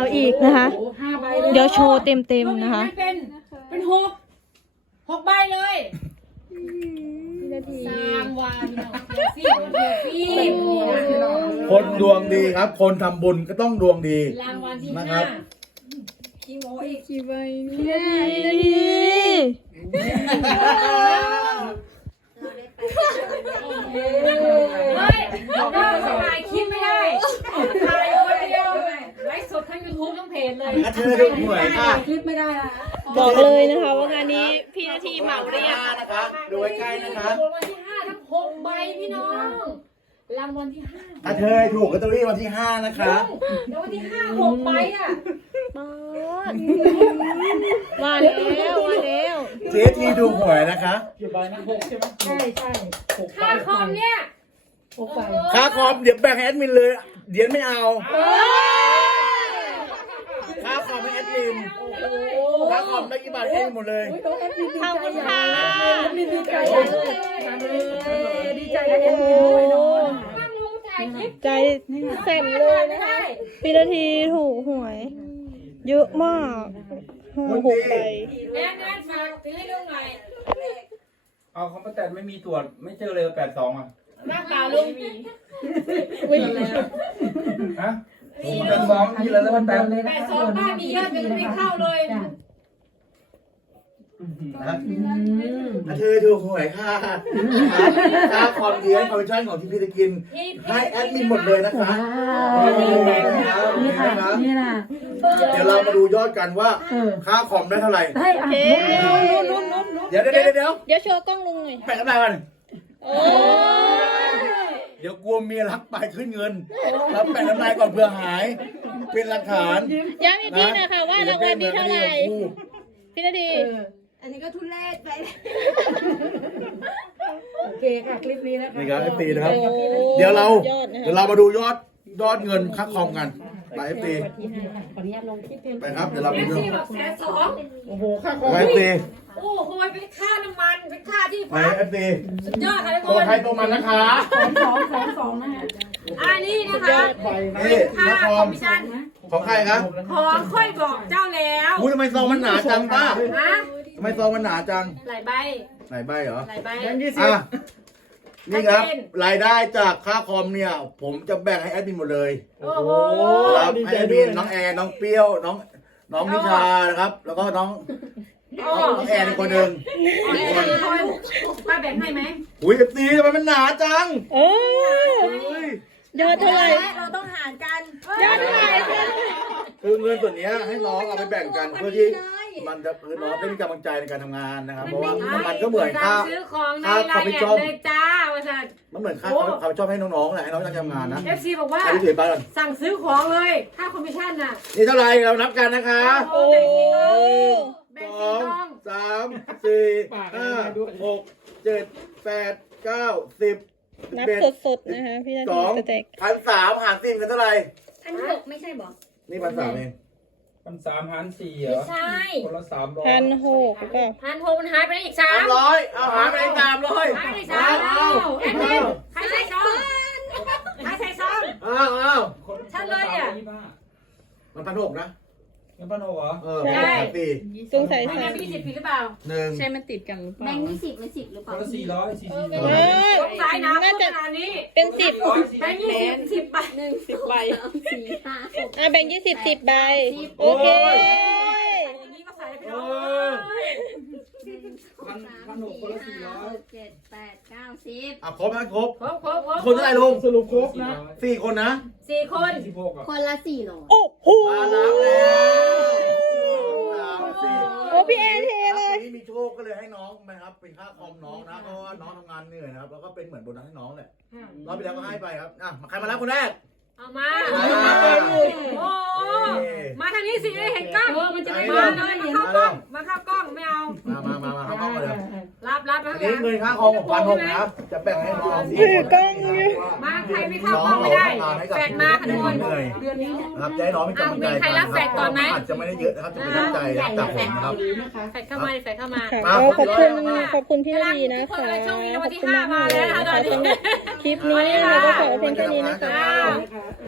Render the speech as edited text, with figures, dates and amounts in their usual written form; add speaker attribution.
Speaker 1: อีกนะคะ
Speaker 2: 5 ใบเลย
Speaker 1: เดี๋ยวโชว์เต็มๆนะคะ
Speaker 2: เป็น6 ใบเลย3 วัน
Speaker 3: คนดวงดีครับ คนทำบุญก็ต้องดวงดี
Speaker 2: รางวัลที่
Speaker 3: นะครับ
Speaker 1: กี่ใบเนี่ย
Speaker 2: เฮ้ยเราถ่ายคลิปไม่ได้ถ่ายคนเดียวไลฟ์สดทั้ง YouTube ทั้งเพจเลย
Speaker 3: เธอดูหวยค่ะ
Speaker 2: คลิปไม่ได้ละ
Speaker 1: บอกเลยนะคะว่างานนี้พี่นาทีเหมาเรียบ
Speaker 3: นะคะดูใกล้ๆนะคะ
Speaker 2: รางวัลที่5ทั้ง6 ใบพี่น้องรางวัลที่5
Speaker 3: เธอถูกลอตเตอรี่วันที่ 5 นะคะ
Speaker 2: รางวัลที่5 6 ใบอ่ะ
Speaker 1: ว่าแล้ว
Speaker 3: เจ๊ทีดูหวยนะคะ
Speaker 2: ใช่ค่าคอมเนี่ย
Speaker 3: ค่าคอมเดี๋ยวแบ่งให้แอดมินเลยเดี๋ยวไม่เอาค่าคอมให้แอดมินค่าคอมได้กี่บาทเองหมดเลย
Speaker 1: ขอบคุณค่ะ
Speaker 2: ดีใจเลยดีใจกับเอ็มวีด้วยเนาะถ่ายคลิป
Speaker 1: ใจเต็มเลยนะคะพี่นาทีถูกหวย เยอะมาก6 ใบ
Speaker 2: แอนฝากถือให้ลุงหน่อย
Speaker 4: เอาเขามาแต่ไม่มีตรวจไม่เจอเลย82อ่ะ
Speaker 2: หน้าตาลุงมี
Speaker 4: ฮะ82ที่แล้วมันแต่
Speaker 2: 82บ้านมียอดยังไม่เข้าเลย
Speaker 3: เธอถูกหวยค่ะค่าคอมเลี้ยงคอมมิชชั่นของที่พี่จะกินให้แอดมินหมดเลยนะคะนี่นะเดี๋ยวเรามาดูยอดกันว่าค่าคอมได้เท่าไหร่
Speaker 1: โอเค
Speaker 3: เดี๋ยว
Speaker 1: เดี๋ยวโชว์กล้องลุงหน่อย
Speaker 3: แบ่งกันได้วัน
Speaker 1: โอ้
Speaker 3: เดี๋ยวกลัวเมียรักไปขึ้นเงินรับแบ่งน้ำลายก่อนเพื่อหาย เป็นหลักฐาน
Speaker 1: ย้ำอีกทีนะคะว่ารางวัลนี้เท่าไหร่พี่นาที
Speaker 5: อันนี้ก็ทุเรศไป
Speaker 2: โอเคค่ะคลิปนี้นะคะ
Speaker 3: นี่ครับFTนะครับ เดี๋ยวเรามาดูยอดเงินค่าคอมกันไปFT
Speaker 2: ขออนุญาตลงคลิปเต็ม
Speaker 3: ไปครับเดี๋ยวเราไปดู
Speaker 2: ที่บอก120,000
Speaker 4: โอ้โหค่าคอม
Speaker 3: ไปFT
Speaker 2: โอ้โหเป็นค่าน้ำมันเป็นค่าที่
Speaker 3: ไป
Speaker 2: พัก
Speaker 3: FT
Speaker 2: สุดยอดค่ะทุก
Speaker 3: ตัว
Speaker 2: คน
Speaker 3: ใครตัวมันนะคะ
Speaker 2: 2นะฮะอันนี้นะคะ
Speaker 3: นี่
Speaker 2: ค่า
Speaker 3: ค่าค
Speaker 2: ค
Speaker 3: อ
Speaker 2: อ
Speaker 3: ม
Speaker 2: มมิชชั่น
Speaker 3: ของใครครับ
Speaker 2: ของค่อยบอกเจ้าแล้ว
Speaker 3: อุ้ยทำไมซองมันหนาจังป้า
Speaker 2: ฮะ
Speaker 3: ทำไมซองมันหนาจัง
Speaker 2: หลายใบ
Speaker 3: ไหนใบเหรอ
Speaker 2: หลายใบ
Speaker 3: อ่ะนี่ครับรายได้จากค่าคอมเนี่ย ผมจะแบ่งให้แอดมินหมดเลย
Speaker 2: โอ้โห
Speaker 3: ครับให้แอดมินน้องแอร์น้องเปรี้ยวน้องนิชานะครับ แล้วก็น้องแอร์อีกคนหนึ่งอีกคน
Speaker 2: ป้าแบ่งให้ไหม
Speaker 3: อุ้ยFTทำไมมันหนาจัง
Speaker 1: โอ้
Speaker 3: เฮ้ย
Speaker 1: ยอดเท่าไหร่
Speaker 5: เราต้องหารกัน
Speaker 1: ยอดเท่าไหร่
Speaker 3: คือเงินส่วนเนี้ยให้น้องเอาไปแบ่งกันเพื่อที่มันจะน้องได้มีกำลังใจในการทำงานนะครับ เพราะว่ามันก็เหมือนค่า
Speaker 2: ซื้อของในรายละเอียดเลยจ้าว่าจะ
Speaker 3: มันเหมือนค่าเขาชอบให้น้องๆแหละให้น้องตั้งใจทำงานนะ
Speaker 2: FC บอกว่า
Speaker 3: ใครที่ถือไปก่อน
Speaker 2: สั่งซื้อของเลยค่าคอมมิชชั่นน่ะ
Speaker 3: นี่เท่าไหร่เรานับกันนะคะ
Speaker 2: โอ้แบ่ง
Speaker 3: ส
Speaker 2: สี
Speaker 3: อง
Speaker 2: ต้อง
Speaker 3: สามสี่ห้าหกเจ็ดแปดเก้าสิบ
Speaker 1: นับ
Speaker 3: เอ็ด
Speaker 1: สดๆนะคะพี่นา
Speaker 3: ส
Speaker 1: ที
Speaker 3: อง
Speaker 1: สเต็ก
Speaker 3: 1,300หาร10กันเท่าไหร่
Speaker 5: อันนี้6ไม่ใช่บอก
Speaker 3: นี่1,300เอง
Speaker 4: มัน3,400เหร
Speaker 2: ไม่
Speaker 4: อ
Speaker 2: ใช่
Speaker 4: คนละ300
Speaker 1: 1,600ก็
Speaker 2: 1,600มันหายไปได้อีก3
Speaker 3: 300เอาหารไปเลย300
Speaker 2: หายไป3เอาแอดมินใครใส่ซองใครใส่ซอง
Speaker 3: เอา
Speaker 2: ฉันเลยอ่ะ
Speaker 3: มัน1,600นะ
Speaker 4: เงินพันหกเหรอ
Speaker 2: ใช่
Speaker 3: ปี
Speaker 1: สงสัย
Speaker 2: ไม่
Speaker 1: ใส่
Speaker 2: งั้นพี่10ผิดหรือเปล่า
Speaker 3: หนึ่ง
Speaker 1: ใช่มันติดกันหรือเป
Speaker 5: แบ
Speaker 1: ล่าง
Speaker 5: ค์20มัน10หรือเป
Speaker 4: ค
Speaker 5: ล่าน
Speaker 4: ละ400
Speaker 1: เออ
Speaker 2: สงสัยนะพู
Speaker 1: น่า
Speaker 2: ด
Speaker 1: จะ
Speaker 2: ขนาดนี้
Speaker 1: เป็น10
Speaker 2: แบงค์20 10ใบ
Speaker 1: 10 ใบ
Speaker 5: 4 5 6
Speaker 1: แบ่ง20 10 ใบ โอเค
Speaker 2: อย่างนี้ก็ใส่ไปเลย
Speaker 4: พันหกคนละ400
Speaker 5: 7 8 9 10
Speaker 3: ครบไหมครบ
Speaker 2: ครบ
Speaker 3: คนเท่าไหร่ลุง
Speaker 4: สรุปครบนะ
Speaker 3: 4 คนนะ
Speaker 2: 4 คน
Speaker 4: 46อ่ะ
Speaker 5: คนละ400
Speaker 1: โอ้โห
Speaker 3: มาแล้วสี่
Speaker 1: โอ้พี่แอนเทเลย
Speaker 3: วันนี้มีโชคก็เลยให้น้องนะครับเป็นค่าคอมน้องนะเพราะว่าน้องทำงานเหนื่อยนะครับแล้วก็เป็นเหมือนโบนัสให้น้องแหละรอบที่แล้วก็ให้ไปครับอ่ะใครมารับคนแรก
Speaker 2: เอามาโอ้มาทางนี้สิเห็นกล้องมันจะไม่มาเลยมาเข้ากล้องมาเข้ากล้องไม่เอา
Speaker 3: มาเข้ากล้องมาเลย
Speaker 2: รับนะ
Speaker 3: อันนี้เงินค่าคอมของ1,600นะครับจะแบ่งให้น้อง4
Speaker 1: ถือ
Speaker 3: คน
Speaker 1: กล้องอยู่
Speaker 2: มาใครไม่เข้ากล้องไม่ได้แฟกมาค่ะทุกคน
Speaker 3: เหนื่อย
Speaker 2: เดือนนี้
Speaker 3: นะครับจะให้น้องมีกำลังใจ
Speaker 2: มีใครรับแฟกก่อนไหม
Speaker 3: อาจจะไม่ได้เยอะนะครับจะเป็นน้ำใจจากผมนะครับ
Speaker 2: แฟกเข้ามาแฟกเข้ามา
Speaker 1: ค่ะก็ขอบคุณพี่นาทีนะคะ
Speaker 2: ช่วงนี้
Speaker 1: ขอบ
Speaker 2: วันที่
Speaker 1: คุณมาก
Speaker 2: 5มาแล้วนะคะตอนนี้
Speaker 1: สำหรับคลิปนี้เราก็ขอเพียงแค่นี้นะคะ